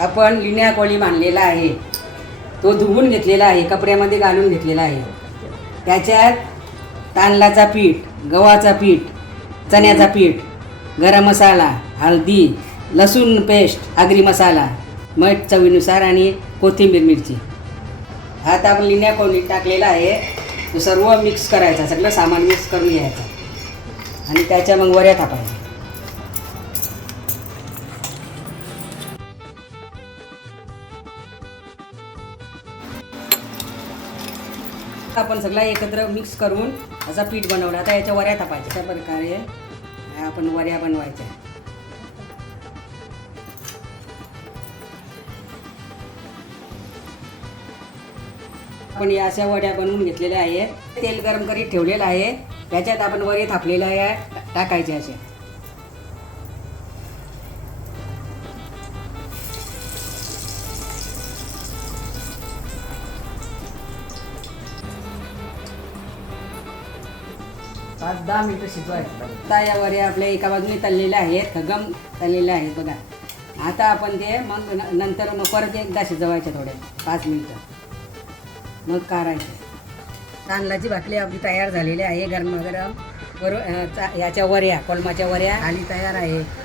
आपण लिण्या कोळी बांधलेला आहे. तो धुवून घेतलेला आहे कपड्यामध्ये घालून घेतलेला आहे. त्याच्यात तांदळाचा पीठ गव्हाचा पीठ चण्याचा पीठ गरम मसाला हळदी लसूण पेस्ट आगरी मसाला मीठ चवीनुसार आणि कोथिंबीर मिरची. हा आता आपण लिण्या कोळी टाकलेला आहे. तो सर्व मिक्स करायचा सगळं सामान मिक्स करून घ्यायचा. आणि त्याच्या मग वऱ्या थापायच्या. आपण सगळा एकत्र मिक्स करून असा पीठ बनवला. आता याच्या वऱ्या थापायच्या अशा प्रकारे आपण वऱ्या बनवायच्या. आपण या अशा वड्या बनवून घेतलेल्या आहेत. तेल गरम करीत ठेवलेलं आहे. त्याच्यात आपण वरे थापलेल्या आहे टाकायचे असे पाच दहा मिनिटं शिजवायचं. वड्या आपल्या एका बाजूने तळलेल्या आहेत खगम तळलेल्या आहेत बघा. आता आपण ते मग न- नंतर मग परत एकदा शिजवायच्या थोड्या पाच मिनिटं. मग काढायचे तांदळाची भाकरी आपली तयार झालेली आहे गरमागरम. बरो अं, चा- याच्या वऱ्या कोलमाच्या वऱ्या. आणि तयार आहे.